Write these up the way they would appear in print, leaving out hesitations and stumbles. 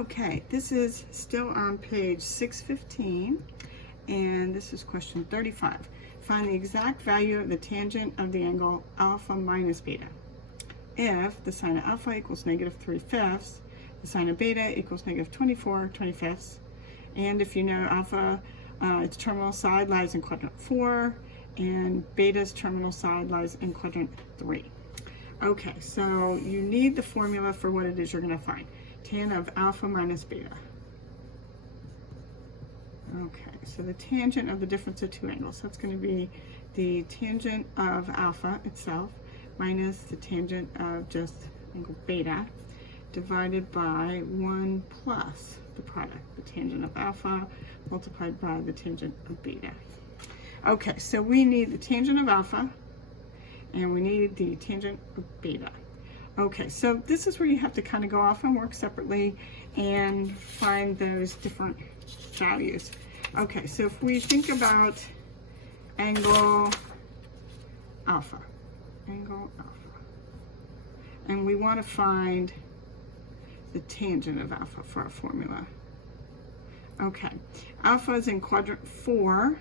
Okay, this is still on page 615, and this is question 35. Find the exact value of the tangent of the angle alpha minus beta if the sine of alpha equals -3/5, the sine of beta equals -24/25, and if you know alpha, its terminal side lies in quadrant 4, and beta's terminal side lies in quadrant 3. Okay, so you need the formula for what it is you're going to find. Tan of alpha minus beta. Okay, so the tangent of the difference of two angles. That's going to be the tangent of alpha itself minus the tangent of just angle beta divided by 1 plus the product, the tangent of alpha multiplied by the tangent of beta. Okay, so we need the tangent of alpha and we need the tangent of beta. Okay, so this is where you have to kind of go off and work separately and find those different values. Okay, so if we think about angle alpha, and we want to find the tangent of alpha for our formula. Okay, alpha is in quadrant 4.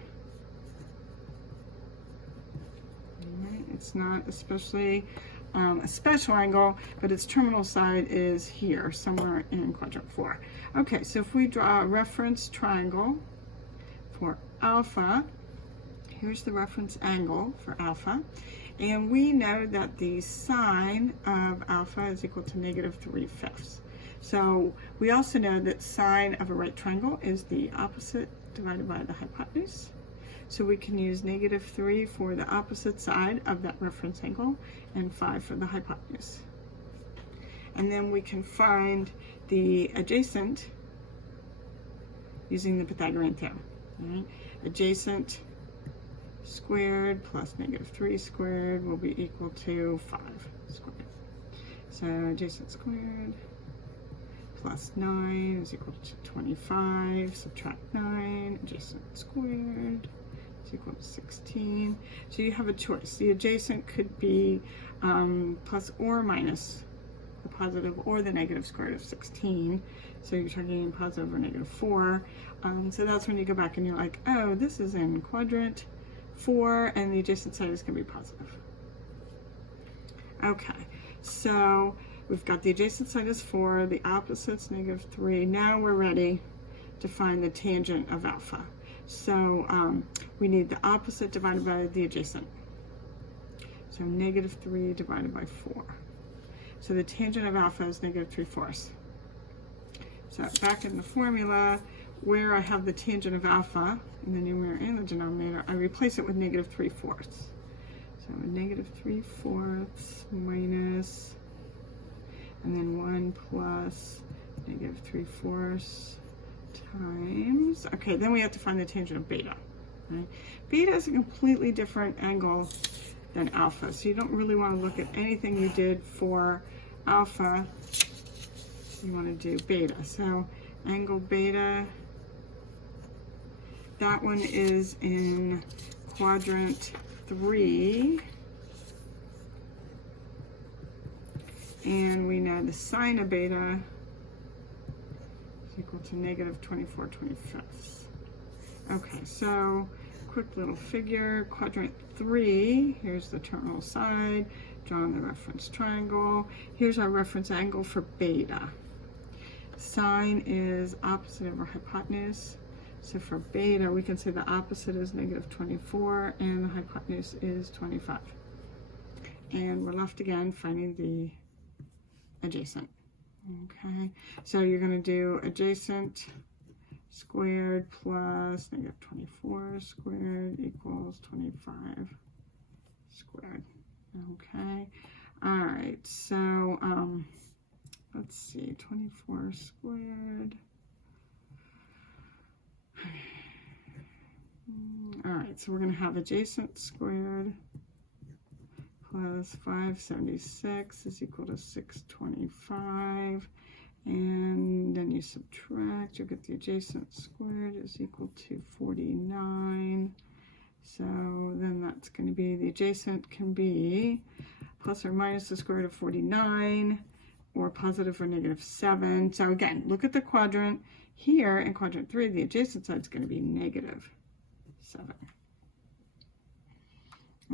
It's not especially a special angle, but its terminal side is here, somewhere in quadrant 4. Okay, so if we draw a reference triangle for alpha, here's the reference angle for alpha, and we know that the sine of alpha is equal to -3/5. So we also know that sine of a right triangle is the opposite divided by the hypotenuse. So we can use -3 for the opposite side of that reference angle and 5 for the hypotenuse. And then we can find the adjacent using the Pythagorean Theorem. Right? Adjacent squared plus -3 squared will be equal to 5 squared. So adjacent squared plus 9 is equal to 25. Subtract 9, adjacent squared is equal to 16. So you have a choice. The adjacent could be plus or minus the positive or the negative square root of 16. So you're targeting positive or -4. So that's when you go back and you're like, oh, this is in quadrant 4 and the adjacent side is going to be positive. Okay, so we've got the adjacent side is 4, the opposite's -3. Now we're ready to find the tangent of alpha. So we need the opposite divided by the adjacent. So -3 divided by 4. So the tangent of alpha is -3/4. So back in the formula, where I have the tangent of alpha in the numerator and the denominator, I replace it with -3/4. So -3/4 minus, and then 1 plus -3/4 times. Okay, then we have to find the tangent of beta. Right? Beta is a completely different angle than alpha, so you don't really want to look at anything you did for alpha. You want to do beta. So angle beta, that one is in quadrant 3, and we know the sine of beta is equal to -24/25. Okay, so quick little figure, quadrant 3, here's the terminal side, drawing the reference triangle. Here's our reference angle for beta. Sine is opposite over hypotenuse. So for beta, we can say the opposite is -24 and the hypotenuse is 25. And we're left again finding the adjacent. Okay, so you're going to do adjacent squared plus -24 squared equals 25 squared. Okay, all right, so let's see, 24 squared. All right, so we're going to have adjacent squared plus 576 is equal to 625. And then you subtract, you'll get the adjacent squared is equal to 49. So then that's going to be, the adjacent can be plus or minus the square root of 49 or positive or negative 7. So again, look at the quadrant. Here in quadrant 3, the adjacent side is going to be negative 7.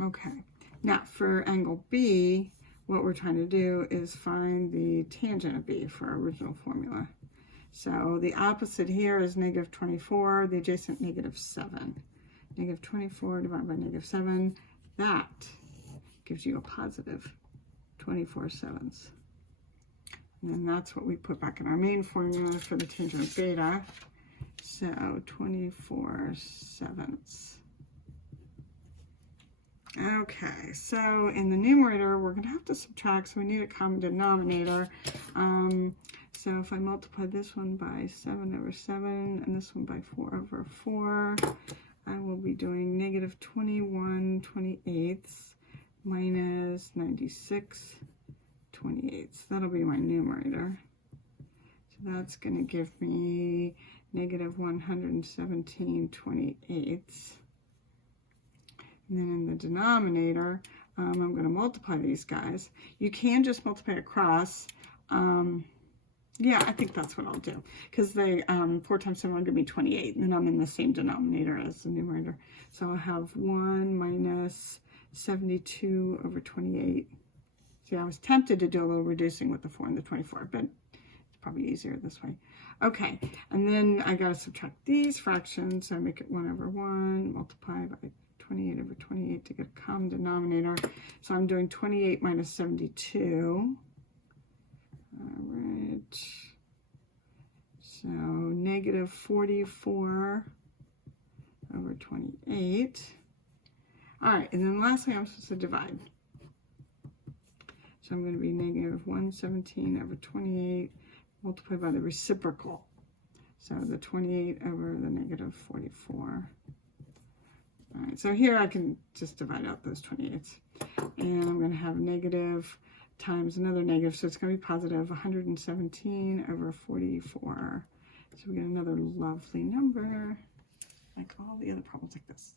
Okay, now for angle B, what we're trying to do is find the tangent of B for our original formula. So the opposite here is negative 24, the adjacent negative 7. Negative 24 divided by negative 7, that gives you a positive 24/7. And then that's what we put back in our main formula for the tangent of beta. So 24/7. Okay, so in the numerator, we're going to have to subtract, so we need a common denominator. So if I multiply this one by 7/7 and this one by 4/4, I will be doing negative 21/28 minus 96/28. That'll be my numerator. So that's going to give me negative 117/28. And then in the denominator, I'm going to multiply these guys. You can just multiply across. Yeah, I think that's what I'll do. Because they 4 times 7 will give me 28. And then I'm in the same denominator as the numerator. So I'll have 1 minus 72/28. See, I was tempted to do a little reducing with the 4 and the 24, but it's probably easier this way. Okay, and then I got to subtract these fractions. So I make it 1/1, multiply by 28/28 to get a common denominator. So I'm doing 28 minus 72. All right. So negative 44/28. All right, and then lastly, I'm supposed to divide. So I'm going to be negative 117/28 multiplied by the reciprocal. So the 28 over the negative 44. All right, so here I can just divide out those 28s. And I'm going to have negative times another negative, so it's going to be positive 117/44. So we get another lovely number, like all the other problems like this.